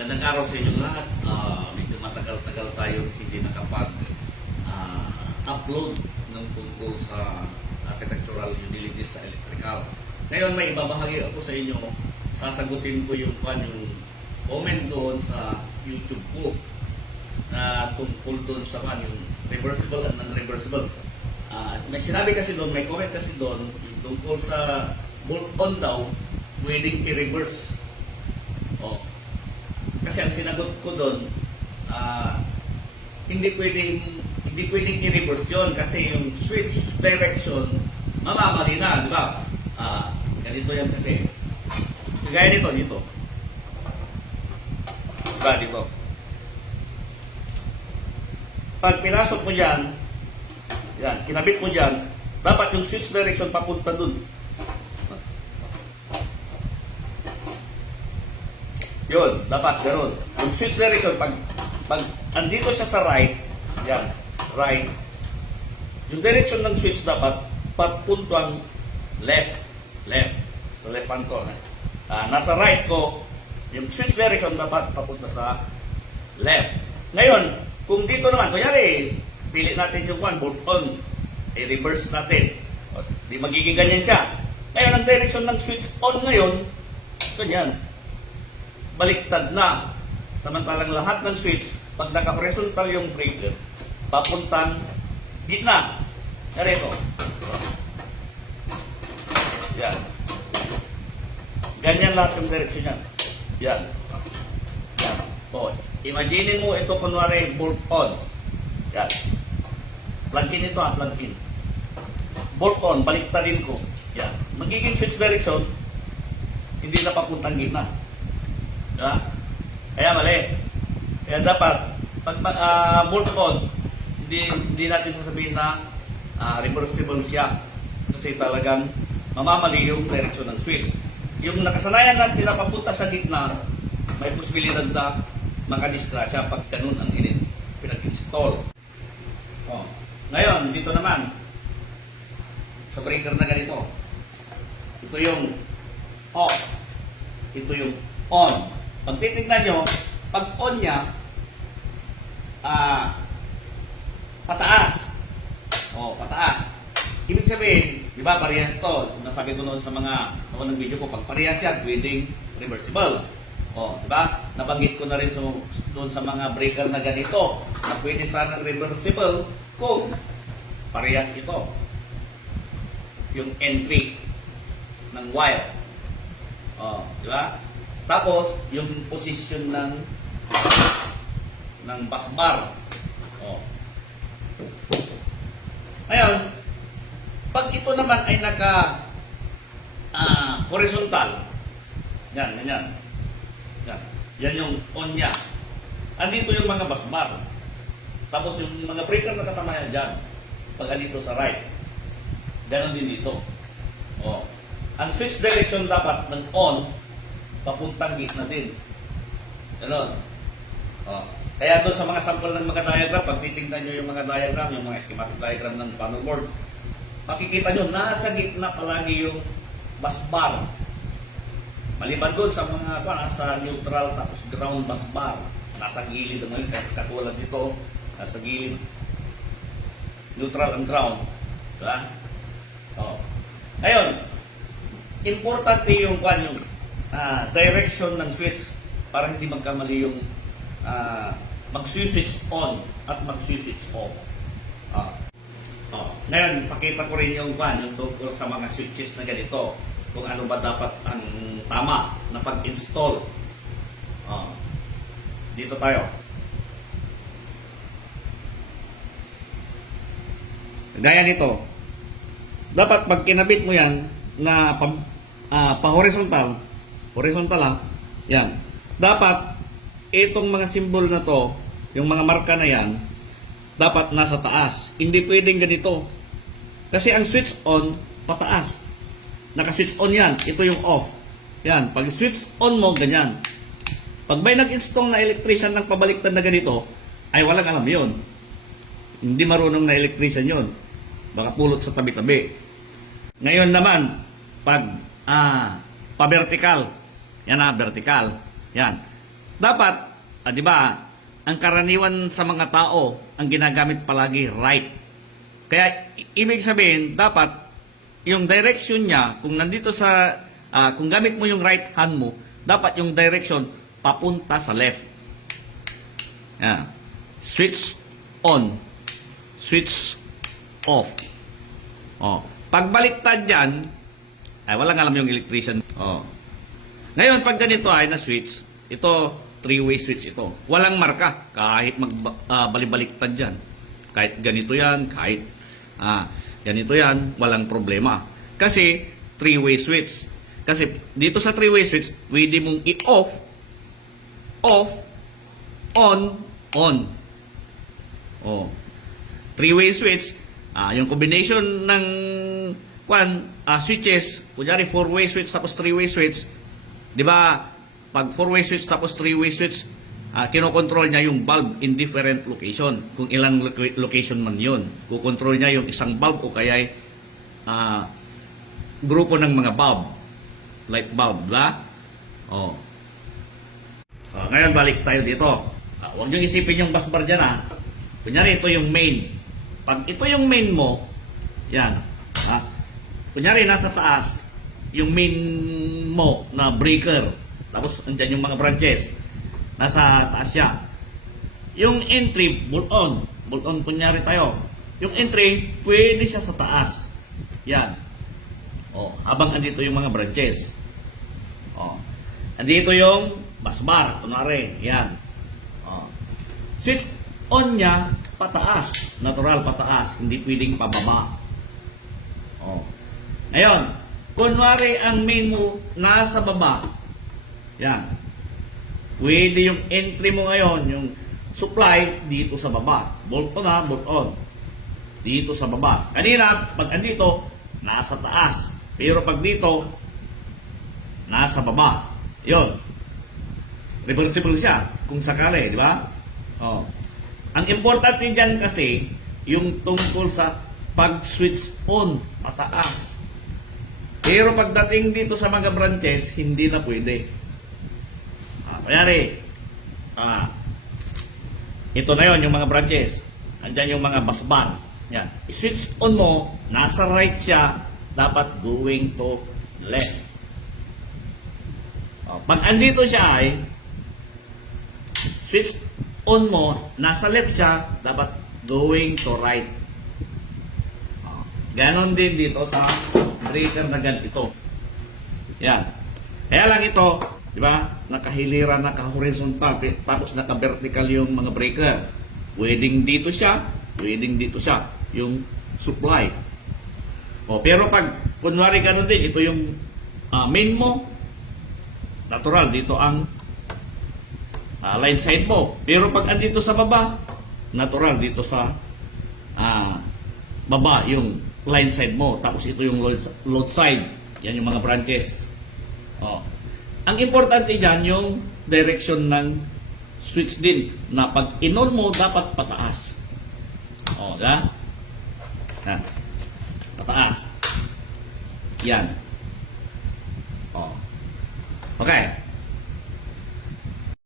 Magandang araw sa inyong lahat. Medyo matagal-tagal tayo hindi nakapag-upload ng tungkol sa architectural utilities sa electrical. Ngayon may ibabahagi ako sa inyo. Sasagutin ko yung comment doon sa YouTube ko na tungkol doon sa yung reversible at non-reversible. May sinabi kasi doon, may comment kasi doon yung tungkol sa bolt-on daw, pwedeng i-reverse. Kasi ang sinagot ko doon, hindi pwedeng i-reverse yun kasi yung switch direction mamamali na, di ba? Ganito yan kasi. Kagaya dito. Diba, dito. Pag pinasok mo dyan, yan, kinabit mo dyan, dapat yung switch direction papunta dun. Yun, dapat gano'n. Yung switch direction, pag andito siya sa right, yan, right, yung direction ng switch dapat papuntang left. Sa left hand ko. Nasa right ko, yung switch direction dapat papunta sa left. Ngayon, kung dito naman, kunyari, pili natin yung bolt on, i-reverse natin. Di magiging ganyan siya. Ngayon, ang direction ng switch on ngayon, ganyan. Baliktad na. Samantalang lahat ng switch, pag naka-horizontal yung breaker, papuntang gitna. Narito. Yan. Ganyan lahat yung direction niya. Yan. Imaginin mo ito kunwari bolt on. Yan. Plug in ito plug in. Bolt on, baliktadin ko. Yan. Magiging switch direction, hindi na papuntang gitna. Diba? Kaya mali. Kaya dapat, pag bolt on, hindi natin sasabihin na reversible siya. Kasi talagang mamamali yung direction ng switch. Yung nakasanayan natin na papunta sa gitna, may posibilidad na makadisgrasya pag ganun ang pinag-install. Ngayon, dito naman, sa breaker na ganito, ito yung off, ito yung on. Pag titignan nyo, pag on niya, pataas. Pataas. Ibig sabihin, di ba, parehas to. Nasabi ko noon sa mga noon ng video ko, pag parehas yan, pwedeng reversible. Di ba? Nabanggit ko na rin doon sa mga breaker na ganito, na pwede sana reversible kung parehas ito. Yung entry ng wire. Di ba? Tapos, yung position ng busbar. Ngayon, pag ito naman ay naka horizontal, yan. Yan yung on niya. Andito yung mga busbar. Tapos yung mga breaker na kasama yan dyan. Pag andito sa right. Ganon din dito. Ang switch direction dapat ng on, papuntang gitna din. Ganon. Kaya doon sa mga sample ng mga diagram, pag titignan nyo yung mga diagram, yung mga schematic diagram ng panel board, makikita nyo, nasa gitna palagi yung busbar. Maliban doon sa mga sa neutral tapos ground busbar. Nasa gilid naman yun, katulad dito, nasa gilid. Neutral and ground. Diba? Ngayon, importante yung direction ng switch para hindi magkamali yung mag-switch on at mag-switch off. Ngayon, pakita ko rin yung tungkol sa mga switches na ganito. Kung ano ba dapat ang tama na pag-install. Dito tayo. Gaya nito. Dapat pag kinabit mo yan na pa-horizontal, yan. Dapat itong mga symbol na to, yung mga marka na yan, dapat nasa taas. Hindi pwedeng ganito. Kasi ang switch on, pataas. Naka-switch on yan. Ito yung off. Yan. Pag switch on mo, ganyan. Pag may nag-install na electrician ng pabaliktad na ganito, ay walang alam yun. Hindi marunong na electrician yun. Baka pulot sa tabi-tabi. Ngayon naman, pag pa-vertical. Yan vertical. Yan. dapat, di ba, ang karaniwan sa mga tao, ang ginagamit palagi right. Kaya ibig sabihin, dapat yung direction niya, kung nandito sa, kung gamit mo yung right hand mo, dapat yung direction papunta sa left. Yan. Switch on. Switch off. Oh. Pagbaliktad yan, ay walang alam yung electrician. Oh. Ngayon, pag ganito ay na-switch, ito, three-way switch ito. Walang marka, kahit magbaliktad yan. Kahit ganito yan, kahit ganito yan, walang problema. Kasi, three-way switch. Kasi, dito sa three-way switch, pwede mong i-off, off, on, on. Oh. Three-way switch, yung combination ng switches, kunyari four-way switch tapos three-way switch, di ba? Pag four-way switch tapos three-way switch, kinokontrol niya yung bulb in different location. Kung ilang location man yun. Kukontrol niya yung isang bulb o kaya grupo ng mga bulb. Light bulb, ba? Oh. Ngayon, balik tayo dito. Huwag niyong isipin yung busbar dyan, Kunyari, ito yung main. Pag ito yung main mo, yan. Kunyari, nasa taas, yung main mo na breaker. Tapos, andyan yung mga branches. Nasa taas siya. Yung entry, bolt on. Bolt on, kunyari tayo. Yung entry, pwede siya sa taas. Yan. Habang andito yung mga branches. Andito yung busbar. Kunwari, yan. Switch on niya, pataas. Natural, pataas. Hindi pwedeng pababa. Ngayon, kunwari ang main mo nasa baba. Yan. Pwede yung entry mo ngayon, yung supply, dito sa baba. Bolt on bolt on. Dito sa baba. Kanina, pag andito, nasa taas. Pero pag dito, nasa baba. Yun. Reversible siya, kung sakali, di ba? Ang importante dyan kasi, yung tungkol sa pag-switch on, mataas. Pero pagdating dito sa mga branches, hindi na pwede. Kanyari, ito na yon yung mga branches. Andyan yung mga busbar. Yan. I-switch on mo, nasa right siya, dapat going to left. Pag andito siya ay, switch on mo, nasa left siya, dapat going to right. Ganon din dito sa breaker na ganito. Yan. Kaya lang ito, di ba? Nakahiliran, naka-horizontal, tapos naka-vertical yung mga breaker. Pwedeng dito siya, pwedeng dito siya, yung supply. Pero pag, kunwari ganon din, ito yung main mo, natural, dito ang line side mo. Pero pag andito sa baba, natural, dito sa baba, yung line side mo. Tapos ito yung load side. Yan yung mga branches. Ang importante dyan, yung direction ng switch din. Na pag in-on mo, dapat pataas. Diba? Pataas. Yan. Okay.